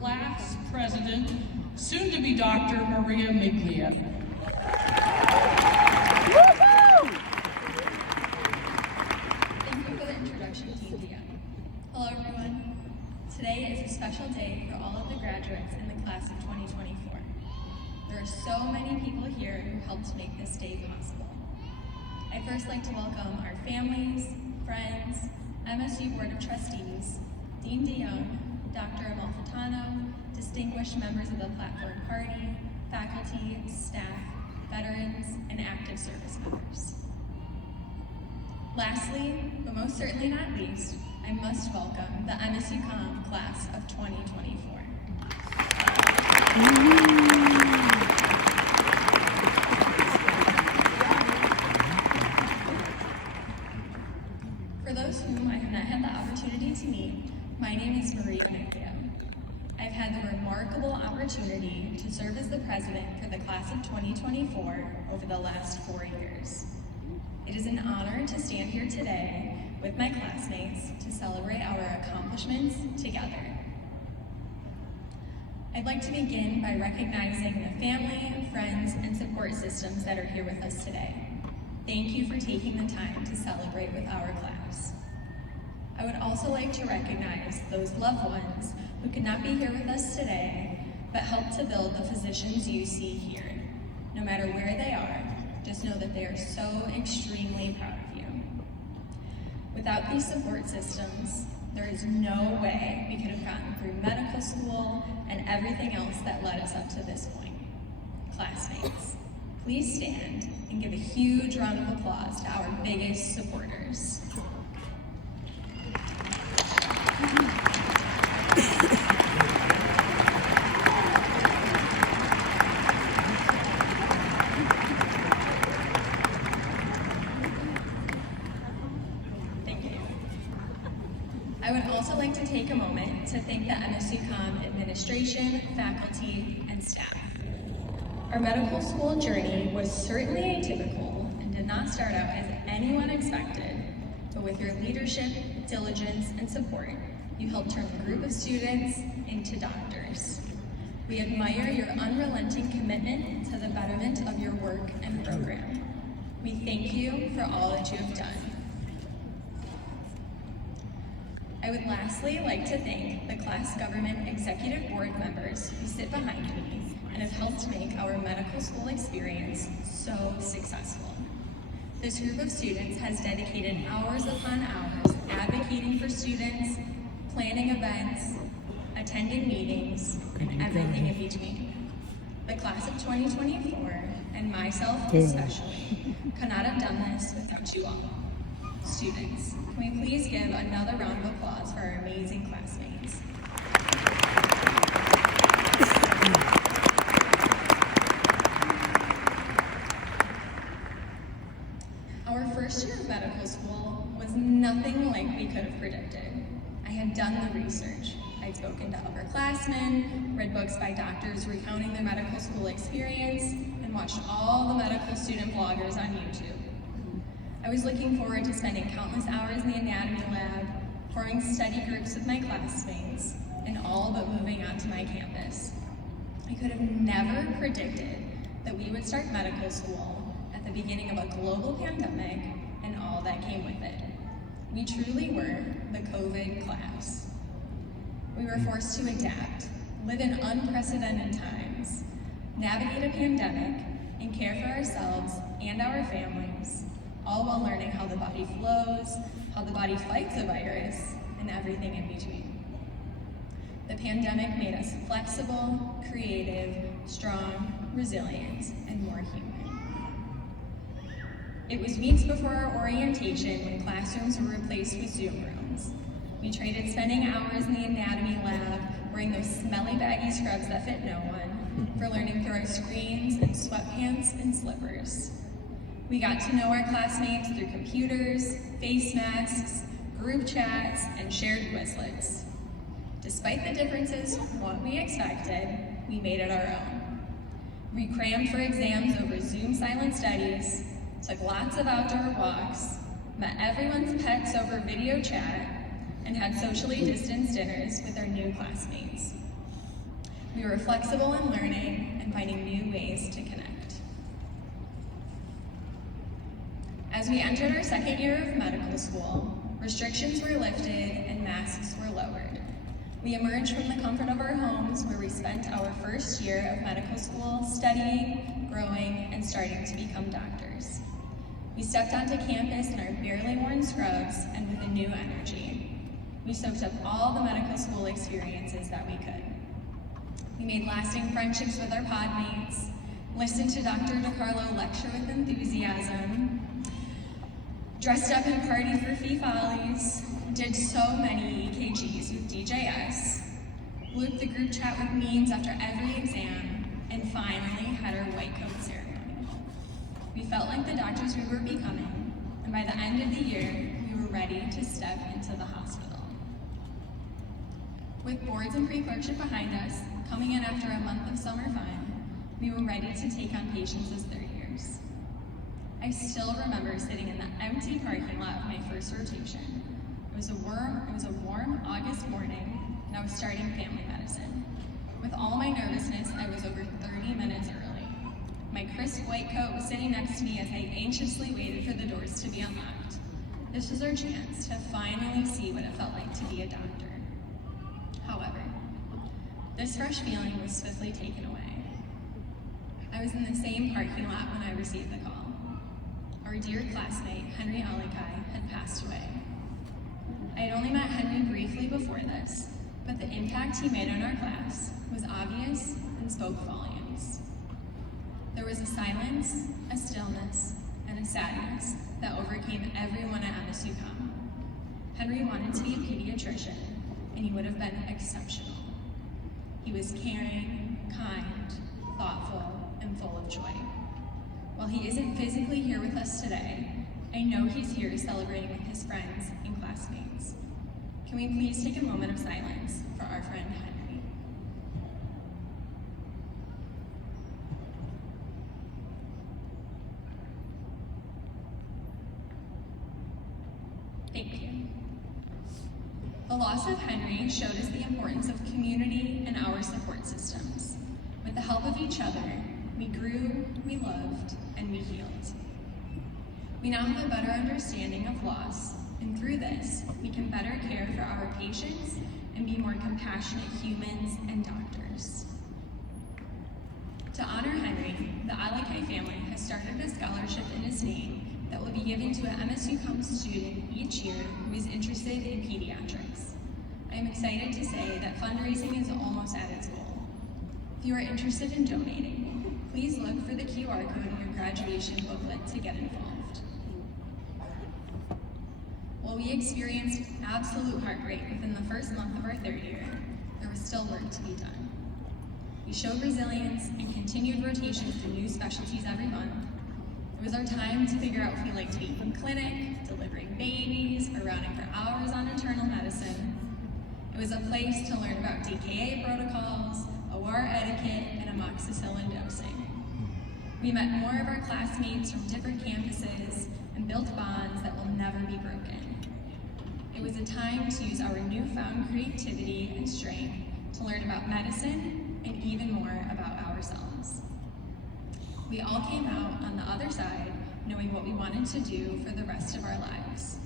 class president, soon to be Dr. Maria Miglio. Thank you for the introduction, Dia. Hello, everyone. Today is a special day for all of the graduates in the class of 2024. There are so many people here who helped make this day possible. I'd first like to welcome our families, friends, MSU Board of Trustees, Dean DeYoung, Dr. Amalfitano, distinguished members of the platform party, faculty, staff, veterans, and active service members. Lastly, but most certainly not least, I must welcome the MSUCOM class of 2024. For those whom I have not had the opportunity to meet, my name is Maria Miglio. I've had the remarkable opportunity to serve as the president for the class of 2024 over the last 4 years. It is an honor to stand here today with my classmates to celebrate our accomplishments together. I'd like to begin by recognizing the family, friends, and support systems that are here with us today. Thank you for taking the time to celebrate with our class. I would also like to recognize those loved ones who could not be here with us today, but helped to build the physicians you see here. No matter where they are, just know that they are so extremely proud of you. Without these support systems, there is no way we could have gotten through medical school and everything else that led us up to this point. Classmates, please stand and give a huge round of applause to our biggest supporters. I would also like to take a moment to thank the MSUCOM administration, faculty, and staff. Our medical school journey was certainly atypical and did not start out as anyone expected, but with your leadership, diligence, and support, you helped turn a group of students into doctors. We admire your unrelenting commitment to the betterment of your work and program. We thank you for all that you have done. I would lastly like to thank the class government executive board members who sit behind me and have helped make our medical school experience so successful. This group of students has dedicated hours upon hours advocating for students, planning events, attending meetings, and everything in between. The class of 2024, and myself especially, could not have done this without you all. Students, can we please give another round of applause for our amazing classmates? Our first year of medical school was nothing like we could have predicted. I had done the research. I'd spoken to upperclassmen, read books by doctors recounting their medical school experience, and watched all the medical student bloggers on YouTube. I was looking forward to spending countless hours in the anatomy lab, forming study groups with my classmates, and all but moving onto my campus. I could have never predicted that we would start medical school at the beginning of a global pandemic and all that came with it. We truly were the COVID class. We were forced to adapt, live in unprecedented times, navigate a pandemic, and care for ourselves and our families, all while learning how the body flows, how the body fights a virus, and everything in between. The pandemic made us flexible, creative, strong, resilient, and more human. It was weeks before our orientation when classrooms were replaced with Zoom rooms. We traded spending hours in the anatomy lab, wearing those smelly baggy scrubs that fit no one, for learning through our screens and sweatpants and slippers. We got to know our classmates through computers, face masks, group chats, and shared Quizlets. Despite the differences from what we expected, we made it our own. We crammed for exams over Zoom silent studies, took lots of outdoor walks, met everyone's pets over video chat, and had socially distanced dinners with our new classmates. We were flexible in learning and finding new ways to connect. As we entered our second year of medical school, restrictions were lifted and masks were lowered. We emerged from the comfort of our homes where we spent our first year of medical school studying, growing, and starting to become doctors. We stepped onto campus in our barely worn scrubs and with a new energy. We soaked up all the medical school experiences that we could. We made lasting friendships with our podmates, listened to Dr. DiCarlo lecture with enthusiasm, dressed up and partied for fee follies, did so many EKGs with DJS, looped the group chat with memes after every exam, and finally had our white coat ceremony. We felt like the doctors we were becoming, and by the end of the year, we were ready to step into the hospital. With boards and pre-clerkship behind us, coming in after a month of summer fun, we were ready to take on patients as third years. I still remember sitting in the empty parking lot of my first rotation. It was a warm August morning, and I was starting family medicine. With all my nervousness, I was over 30 minutes early. My crisp white coat was sitting next to me as I anxiously waited for the doors to be unlocked. This was our chance to finally see what it felt like to be a doctor. However, this fresh feeling was swiftly taken away. I was in the same parking lot when I received the call. Our dear classmate, Henry Alikai, had passed away. I had only met Henry briefly before this, but the impact he made on our class was obvious and spoke volumes. There was a silence, a stillness, and a sadness that overcame everyone at MSUCOM. Henry wanted to be a pediatrician, and he would have been exceptional. He was caring, kind, thoughtful, and full of joy. While he isn't physically here with us today, I know he's here celebrating with his friends and classmates. Can we please take a moment of silence for our friend Henry? Thank you. The loss of Henry showed us the importance of community and our support systems. With the help of each other, we grew, we loved, and we healed. We now have a better understanding of loss, and through this, we can better care for our patients and be more compassionate humans and doctors. To honor Henry, the Alikai family has started a scholarship in his name that will be given to an MSUCOM student each year who is interested in pediatrics. I am excited to say that fundraising is almost at its goal. If you are interested in donating, please look for the QR code in your graduation booklet to get involved. While we experienced absolute heartbreak within the first month of our third year, there was still work to be done. We showed resilience and continued rotations to new specialties every month. It was our time to figure out what we liked to be in clinic, delivering babies, or rounding for hours on internal medicine. It was a place to learn about DKA protocols, OR etiquette, and amoxicillin dosing. We met more of our classmates from different campuses and built bonds that will never be broken. It was a time to use our newfound creativity and strength to learn about medicine and even more about ourselves. We all came out on the other side knowing what we wanted to do for the rest of our lives.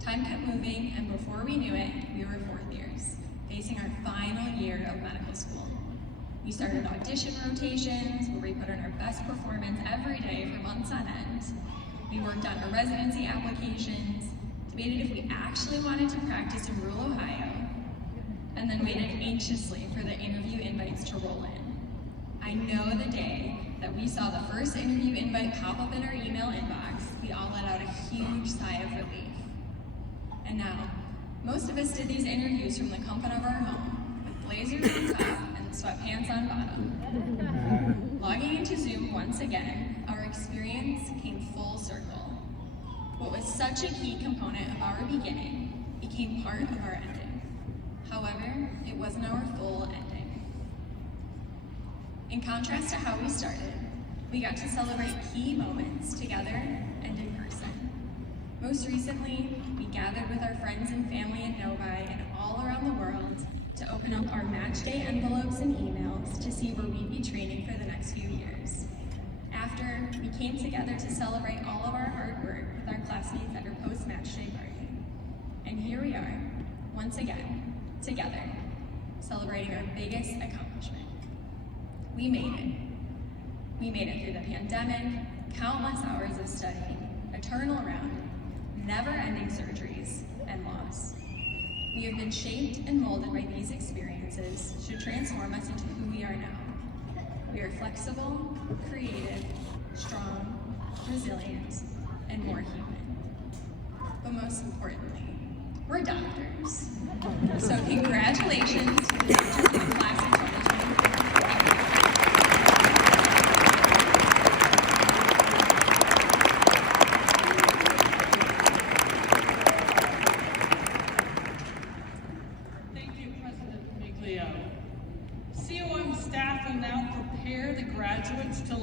Time kept moving, and before we knew it, we were fourth years, facing our final year of medical school. We started audition rotations where we put in our best performance every day for months on end. We worked on our residency applications, debated if we actually wanted to practice in rural Ohio, and then waited anxiously for the interview invites to roll in. I know the day that we saw the first interview invite pop up in our email inbox, we all let out a huge sigh of relief. And now, most of us did these interviews from the comfort of our home, with blazers on top and sweatpants on bottom. Logging into Zoom once again, our experience came full circle. What was such a key component of our beginning became part of our ending. However, it wasn't our full ending. In contrast to how we started, we got to celebrate key moments together and in person. Most recently, we gathered with our friends and family in Novi and all around the world to open up our match day envelopes and emails to see where we'd be training for the next few years. After, we came together to celebrate all of our hard work with our classmates at our post-match day party. And here we are, once again, together, celebrating our biggest accomplishment. We made it. We made it through the pandemic, countless hours of studying, a turnaround, never-ending surgeries, and loss. We have been shaped and molded by these experiences to transform us into who we are now. We are flexible, creative, strong, resilient, and more human. But most importantly, we're doctors. So congratulations to the doctors of the class of 2024. Thank you, President Miglio. COM staff will now prepare the graduates to